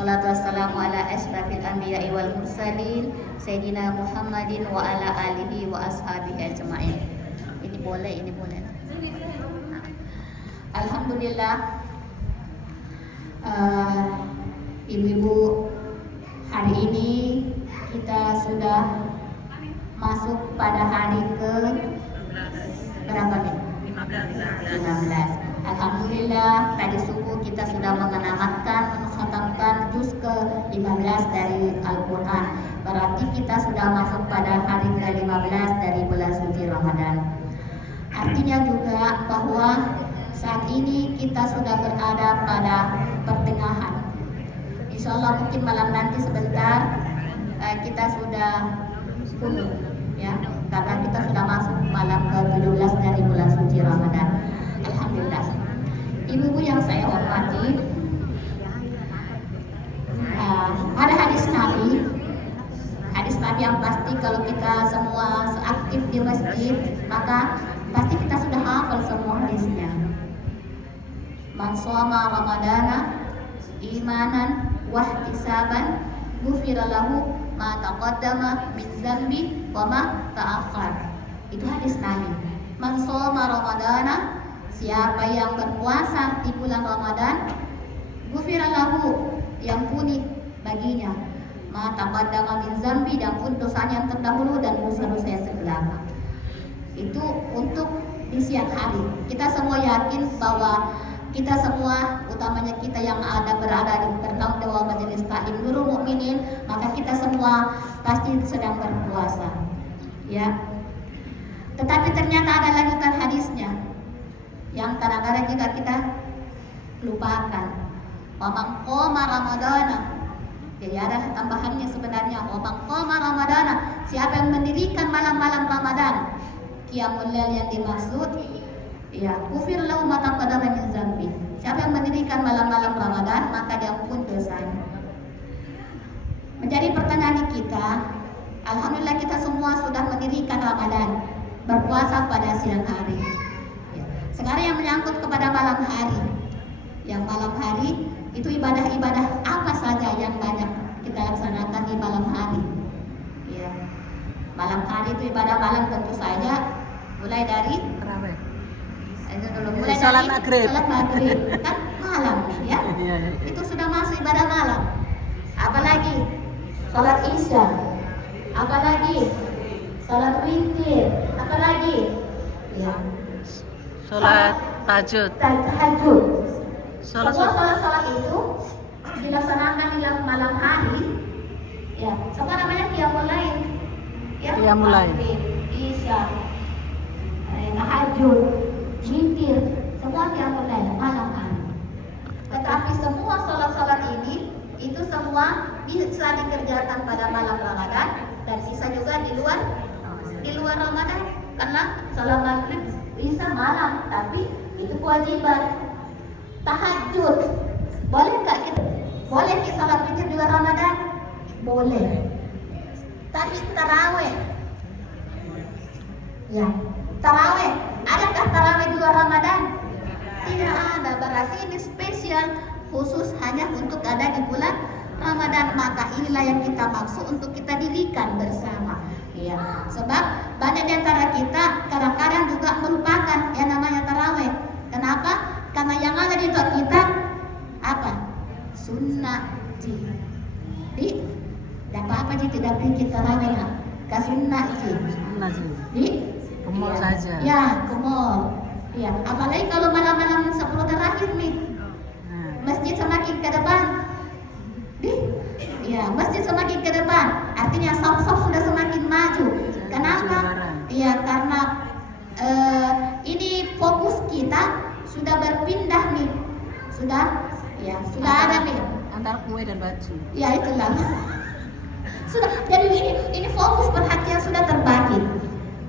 Wassalatu wassalamu ala asyrafil anbiya'i wal mursalin Sayyidina Muhammadin wa ala alihi wa ashabihi ajma'in. Ini boleh. Alhamdulillah, ibu-ibu, hari ini kita sudah masuk pada hari ke berapa nih? 15. Alhamdulillah, tadi subuh kita sudah mengkhatamkan juz ke-15 dari Al-Quran. Berarti kita sudah masuk pada hari ke-15 dari bulan suci Ramadan. Artinya juga bahwa saat ini kita sudah berada pada pertengahan. Insya Allah mungkin malam nanti sebentar kita sudah penuh, ya, karena kita sudah masuk malam ke-17 dari bulan suci Ramadan. Alhamdulillah. Ibu-ibu yang saya hormati, ada hadis Nabi yang pasti kalau kita semua seaktif di masjid, maka pasti kita sudah hafal semua hadisnya. Man shoma Ramadana imanan wahtisaban ghufira lahu ma taqaddama min dzambi wa ma ta'akhkhar. Itu hadis Nabi. Man shoma Ramadana, siapa yang berpuasa di bulan Ramadan, ghufira lahu, diampuni baginya, ma taqaddama min dzambi, diampuni dosanya yang terdahulu dan dosa-dosa yang sebelumnya. Itu untuk di siang hari. Kita semua yakin bahwa kita semua, utamanya kita yang berada di bernaung dewan majelis taklim Nurul Mukminin, maka kita semua pasti sedang berpuasa, ya. Tetapi ternyata ada lanjutan hadisnya yang kadang-kadang juga kita lupakan. Wa man qoma Ramadana. Jadi ada tambahannya sebenarnya. Wa man qoma Ramadana, siapa yang mendirikan malam-malam Ramadan, qiyamul lail yang dimaksud, ya, ghufir lahu ma taqaddama min dzambi. Siapa yang mendirikan malam-malam Ramadan, maka diampun dosanya. Menjadi pertanyaan kita, alhamdulillah kita semua sudah mendirikan Ramadan, berpuasa pada siang hari. Sekarang yang menyangkut kepada malam hari. Yang malam hari itu ibadah-ibadah apa saja yang banyak kita laksanakan di malam hari. Ya. Malam hari itu ibadah malam tentu saja mulai dari mulai salat maghrib kan malam, ya. Itu sudah masuk ibadah malam. Apalagi salat isya, apalagi salat witir, apalagi ya sholat tahajud. Sholat itu dilaksanakan di malam hari, ya. Sekarang namanya qiyamul lail, ya. Qiyamul lail, isya, tahajud, witir, semua qiyamul lail malam hari. Tetapi semua sholat ini itu semua bisa dikerjakan pada malam Ramadan dan sisa juga di luar Ramadan, karena sholat maghrib bisa malam, tapi itu kewajiban. Tahajud boleh nggak kita? Boleh kita sholat witir di luar Ramadan? Boleh. Tapi taraweh, ya, taraweh, adakah taraweh di luar Ramadan? Tidak ada. Berarti ini spesial khusus hanya untuk ada di bulan Ramadan. Maka inilah yang kita maksud untuk kita dirikan bersama, ya. Sebab banyak di antara kita kadang-kadang juga melupakan yang namanya taraweh. Kenapa? Karena yang ada di kita apa? Sunnah. Di apa sih tidak bikin taraweh lah? Kasunnah sih. Di ke mall saja. Ya, ke mall. Ya, apalagi kalau malam-malam 10 terakhir nih. Masjid semakin ke depan. Ya, masjid semakin ke depan. Artinya saf-saf sudah semakin maju. Kenapa? Iya, karena ini fokus kita sudah berpindah nih. Sudah ada nih Antara kue dan baju. Ya, itulah. Sudah. Jadi ini fokus perhatian sudah terbagi.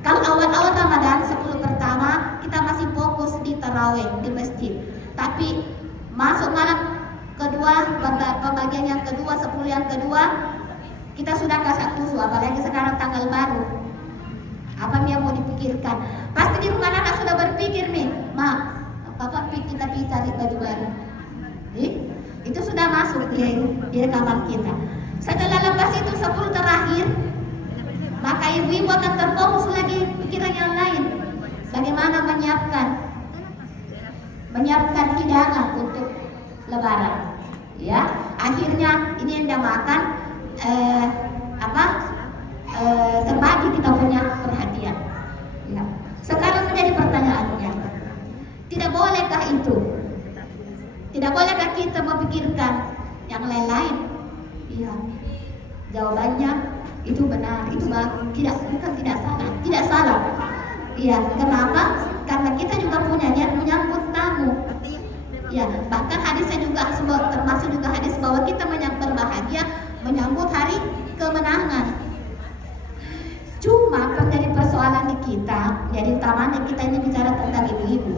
Kalau awal-awal Ramadan 10 pertama kita masih fokus di tarawih di masjid. Tapi masuk malam kedua, pembagian yang kedua, 10 yang kedua, kita sudah kasat tusu, apalagi sekarang tanggal baru. Apa yang mau dipikirkan? Pasti di rumah anak sudah berpikir nih, Ma, kapan kita cari baju baru? Itu sudah masuk masuk di rekaman kita. Setelah lepas itu 10 terakhir, maka ibu-ibu akan terfokus lagi pikiran yang lain. Bagaimana menyiapkan hidangan untuk Lebaran. Ya, akhirnya ini yang dinamakan terbagi kita punya perhatian. Ya. Sekarang menjadi pertanyaannya, tidak bolehkah itu? Tidak bolehkah kita memikirkan yang lain-lain? Iya. Jawabannya itu benar, itu bukan tidak salah. Iya, kenapa? Karena kita juga punya niat menyambut tamu. Ya, bahkan hadisnya juga termasuk juga hadis bahwa kita berbahagia menyambut hari kemenangan. Cuma menjadi persoalan di kita, jadi utamanya kita ini bicara tentang ibu-ibu.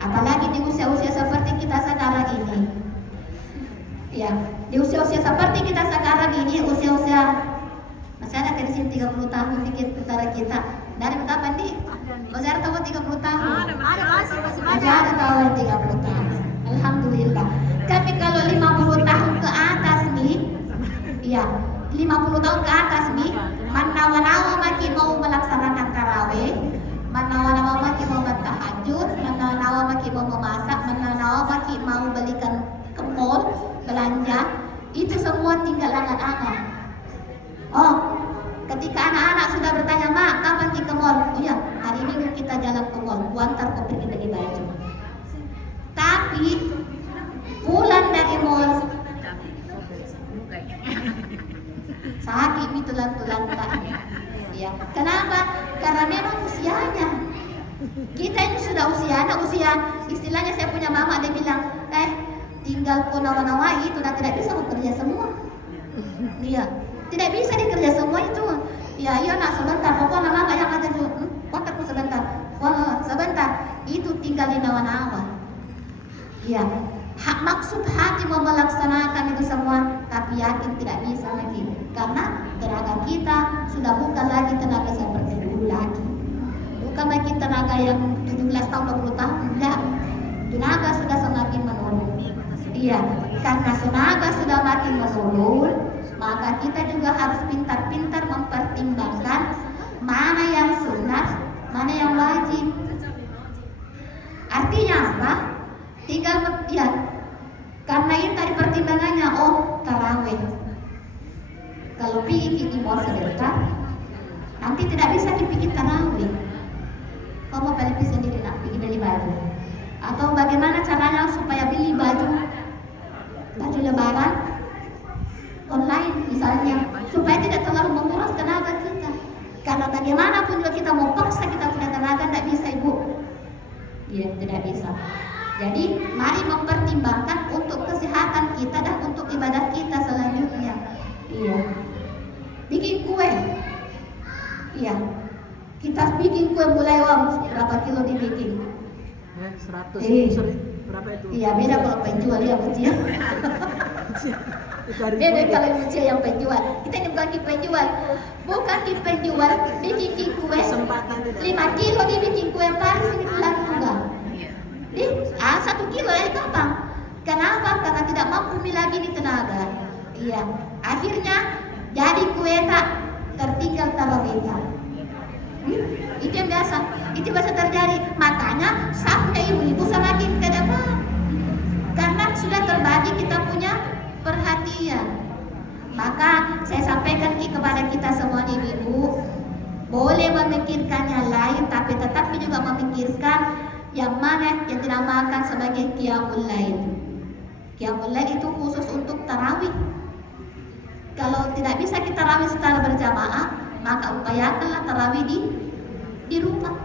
Apalagi di usia-usia seperti kita sekarang ini. Ya, di usia-usia seperti kita sekarang ini, usia-usia masih ada di sini 30 tahun dikit antara kita. Dari kapan nih? Masih ada tahun 30 tahun. Masih ada tahun 30 tahun. Alhamdulillah. Tapi kalau 50 tahun ke atas nih, ya 50 tahun ke atas nih, mana-mana makin mau melaksanakan tarawih, mana-mana makin mau bertahajud, mana-mana makin mau memasak, mana-mana makin mau belikan ke mall, belanja, itu semua tinggal angan-angan. Oh, ketika anak-anak sudah bertanya, "Mak, kapan kita ke mall?" "Oh ya, hari Minggu kita jalan ke mall, antar kau pergi beli baju." Tapi pulang dari mall sakit tulang-tulang kaki. Ya, kenapa? Karena memang usianya. Kita ini sudah usia, istilahnya saya punya mama, dia bilang, tinggal nawa-nawa itu dan tidak bisa bekerja semua. Iya, tidak bisa dikerja semua itu. Ya, iya nak sebentar, pokoknya mama yang ada dulu. Kontakku sebentar. Sebentar. Itu tinggal di nawa-nawa. Iya. Maksud hati mau melaksanakan itu semua, tapi yakin tidak bisa lagi karena tenaga kita sudah bukan lagi tenaga seperti dulu lagi. Bukan lagi tenaga yang 17 tahun 20 tahun, enggak. Tenaga sudah semakin menurun. Iya, karena tenaga sudah makin menurun, maka kita juga harus pintar-pintar mempertimbangkan mana yang sunat, mana yang wajib. Artinya apa? Tinggal ya, karena ini tadi pertimbangannya, tarawih. Kalau pergi di mall sebentar, nanti tidak bisa dipikir tarawih. Kamu balik sendiri nak pergi beli baju. Atau bagaimana caranya supaya beli baju lebaran online misalnya, supaya tidak terlalu menguras tenaga kita. Karena bagaimanapun juga kita mau paksa kita punya tenaga, tidak bisa ibu. Ya, tidak bisa. Jadi mari mempertimbangkan untuk kesehatan kita dan untuk ibadah kita selanjutnya. Iya. Bikin kue. Iya. Kita bikin kue mulai berapa kilo dibikin? 100. Berapa itu? Iya, beda kalau penjual ya Bucia. Beda kalau Bucia yang penjual. Kita ini bukan di penjual. Bukan di penjual, bikin kue 5 kilo dibikin kue paling ini bulan tunggal. 1 kilo ya gampang. Kenapa? Karena tidak mampu lagi di tenaga. Iya. Akhirnya jadi kue tak tertinggal tarawihnya. Itu yang biasa. Itu biasa terjadi. Makanya sabda ibu-ibu semakin ke depan. Karena sudah terbagi kita punya perhatian. Maka saya sampaikan kepada kita semua ibu-ibu, boleh memikirkan yang lain, tapi tetap juga memikirkan yang mana yang dinamakan sebagai qiyamul lail. Qiyamul lail itu khusus untuk tarawih. Kalau tidak bisa kita tarawih secara berjamaah, maka upayakanlah tarawih di rumah.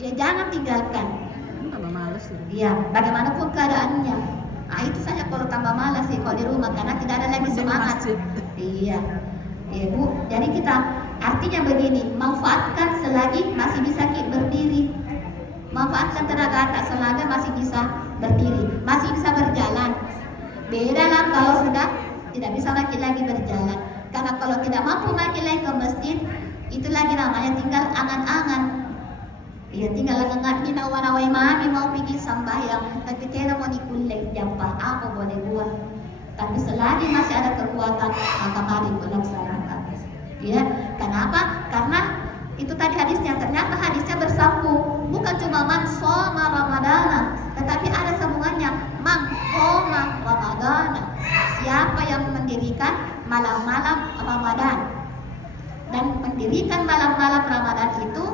Ya, jangan tinggalkan. Tambah malas. Iya, bagaimanapun keadaannya. Nah, itu saja kalau tambah malas sih kalau di rumah karena tidak ada lagi semangat. Iya. Ya, Bu. Jadi kita artinya begini, manfaatkan selagi masih bisa berdiri. Manfaatkan tenaga tak selagi masih bisa berdiri, masih bisa berjalan. Beda lah kalau sudah tidak bisa makin lagi berjalan. Karena kalau tidak mampu makin lagi ke masjid, itu lagi namanya tinggal angan-angan. Iya, tinggal angan-angan. Ini nawa-nawai mami mau pergi sembahyang, tapi tidak mau dikulek jampah, apa boleh buat. Tapi selagi masih ada kekuatan, maka mari melaksanakan. Ya, kenapa? Karena itu tadi hadisnya, ternyata hadisnya bersambung. Bukan cuma man shoma ramadana, tetapi ada sambungannya, man qoma ramadana. Siapa yang mendirikan malam-malam Ramadan. Dan mendirikan malam-malam Ramadan itu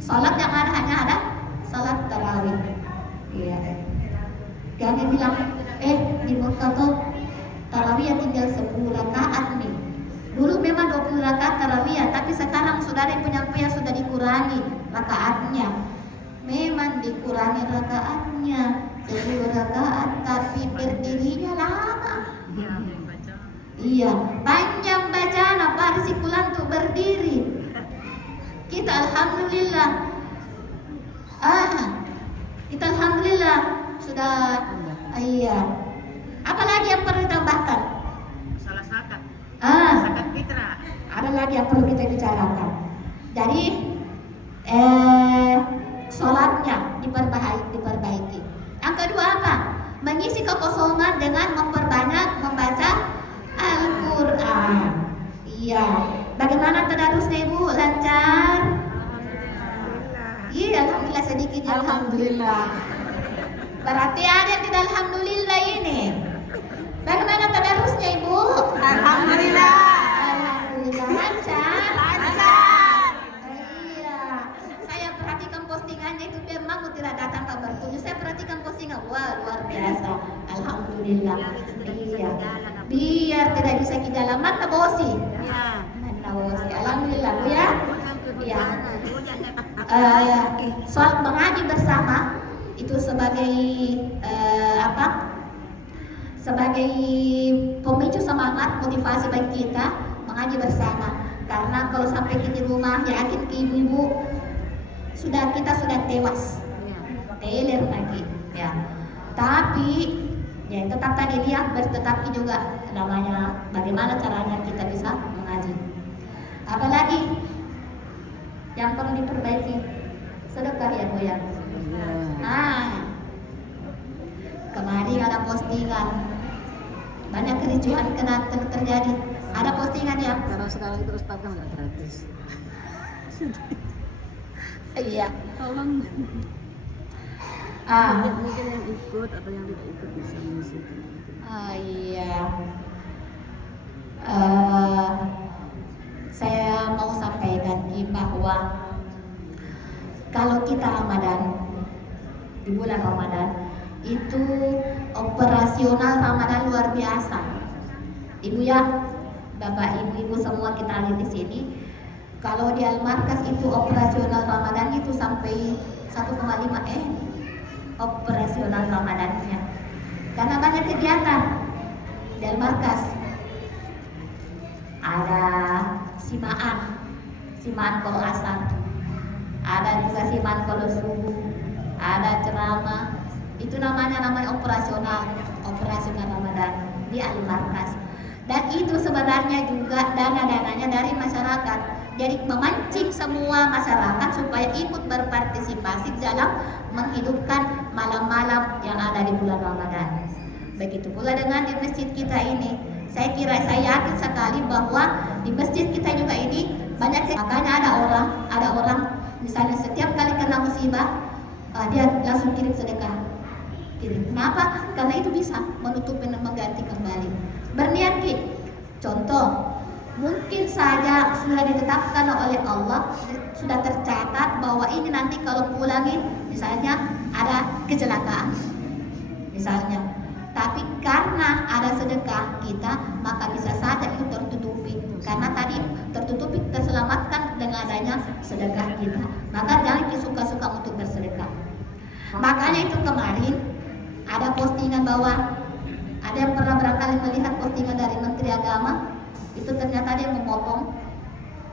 sholat yang ada hanya ada sholat tarawih. Iya. Jangan bilang, di Mekah tuh tarawih tinggal 10 rakaat nih. Dulu memang 20 rakaat tarawih, tapi sekarang sudah ada yang sudah dikurangi rakaatnya. Memang dikurangi rakaatnya 10 rakaat, tapi berdirinya lama. Iya, panjang bacaan apa risikulan untuk berdiri. Kita alhamdulillah, kita alhamdulillah sudah. Iya. Apalagi yang perlu ditambahkan? Salah zakat. Zakat fitrah. Ada lagi yang perlu kita bicarakan. Jadi sholatnya diperbaiki. Yang kedua apa? Mengisi kekosongan dengan memperbanyak membaca Al-Quran. Iya. Bagaimana tadarusnya Ibu? Lancar? Iya, alhamdulillah sedikit. Alhamdulillah. Berarti ada yang tidak alhamdulillah ini. Bagaimana tadarusnya Ibu? Alhamdulillah. Alhamdulillah lancar. Lancar. Iya. Saya perhatikan postingannya itu memang tidak datang kabar tulis. Saya perhatikan postingan, wah luar biasa. Alhamdulillah. Iya. Biar tidak bisa ke dalam mana bosi. Ya. Mana bosi. Alhamdulillah Bu ya. Iya. Soal mengaji bersama itu sebagai sebagai pemicu semangat, motivasi bagi kita mengaji bersama. Karena kalau sampai di rumah, yakin ke ibu-ibu kita sudah tewas, teler lagi, ya. Tapi ya tetap tadi lihat tetapi juga namanya bagaimana caranya kita bisa mengaji. Apalagi yang perlu diperbaiki, sedekah ya Bu ya. Kemarin ada postingan banyak kericuhan terjadi. Ada postingan ya. Karena sekarang itu Ustaz kan nggak gratis. Iya. Tolong. Mungkin yang ikut atau yang tidak ikut bisa mengisi. Iya. Saya mau sampaikan bahwa kalau kita Ramadan, di bulan Ramadan itu operasional Ramadan luar biasa. Ibu ya, Bapak Ibu semua kita ada di sini. Kalau di Al-Markas itu operasional Ramadan itu sampai 1,5 M operasional Ramadannya. Karena banyak kegiatan di Al-Markas. Ada simaan kalau asar. Ada juga simaan kalau subuh. Ada ceramah. Itu namanya operasional Ramadan di Al-Markas. Dan itu sebenarnya juga dana-dananya dari masyarakat. Jadi memancing semua masyarakat supaya ikut berpartisipasi dalam menghidupkan malam-malam yang ada di bulan Ramadan. Begitu pula dengan di masjid kita ini. Saya yakin sekali bahwa di masjid kita juga ini banyak, makanya ada orang misalnya setiap kali kena musibah dia langsung kirim sedekah. Kenapa? Karena itu bisa menutupi dan mengganti kembali. Berniat contoh, mungkin saja sudah ditetapkan oleh Allah, sudah tercatat bahwa ini nanti kalau pulangin misalnya ada kecelakaan misalnya, tapi karena ada sedekah kita maka bisa saja itu tertutupi, karena tadi tertutupi terselamatkan dengan adanya sedekah kita. Maka jangan suka-suka untuk bersedekah. Makanya itu kemarin ada postingan bahwa ada yang pernah barangkali melihat postingan dari Menteri Agama, itu ternyata dia memotong